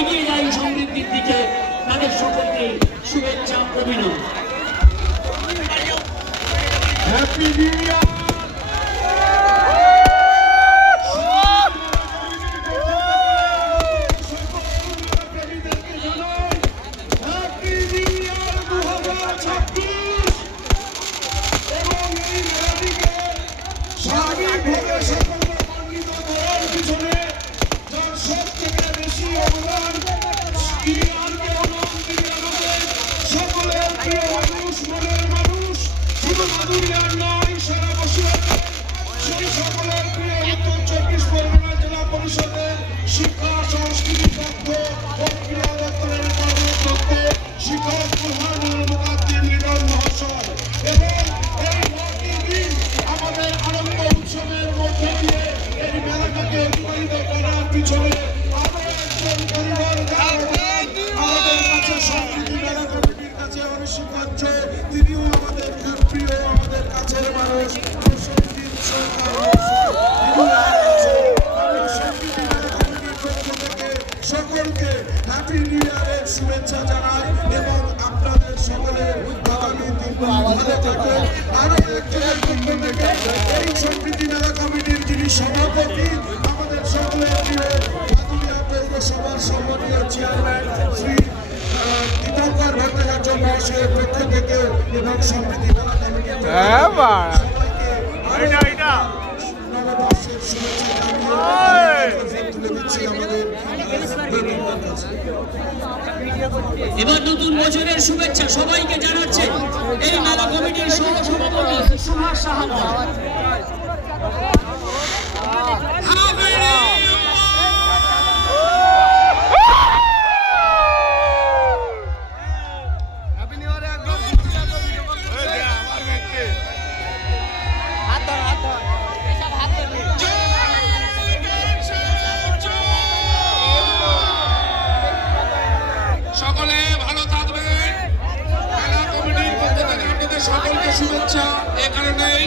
এগিয়ে যায় সমৃদ্ধির দিকে, তাদের সকলকে শুভেচ্ছা অভিনন্দন। Happy new year. শিক্ষা সংস্কৃতি তথ্য ও ক্রীড়া দপ্তরের কর্মদক্ষ শিক্ষক বুরহানুল মুকাদ্দিম লিটন মহাশয় এবং এই দিন আমাদের আনন্দ উৎসবের মধ্যে দিয়ে এই মেলাটাকে অতিবাহিত করার পিছনে আরো একজন পরিবার আমাদের কাছে সংস্কৃতি মেলা কমিটির কাছে অনস্বীকার্য। তিনিও আমাদের খুব প্রিয়, আমাদের কাছের মানুষ প্রসেনজিৎ সরকার। সকলকে হ্যাপি নিউ ইয়ারের শুভেচ্ছা জানাই এবং আপনাদের সকলের আগামী দিনগুলো ভালো থাকুন। আরো একজনের পক্ষ থেকে এই সম্প্রীতি মেলা কমিটির যিনি সভাপতি, আমাদের সকলের প্রিয় ভাদুরিয়া পৌরসভার সম্মানীয় চেয়ারম্যান শ্রী দীপঙ্কর ভট্টাচার্য মহাশয়ের পক্ষ থেকে এবং সম্প্রীতি মেলা কমিটির সবাইকে নববর্ষের শুভেচ্ছা জানিয়ে তুলে দিচ্ছি আমাদের। এবার নতুন বছরের শুভেচ্ছা সবাইকে জানাচ্ছে এই মেলা কমিটির সহ সভাপতি সুভাষ সাহা। সকলে ভালো থাকবেন। মেলা কমিটির পক্ষ থেকে আপনাদের সকলকে শুভেচ্ছা। এ কারণেই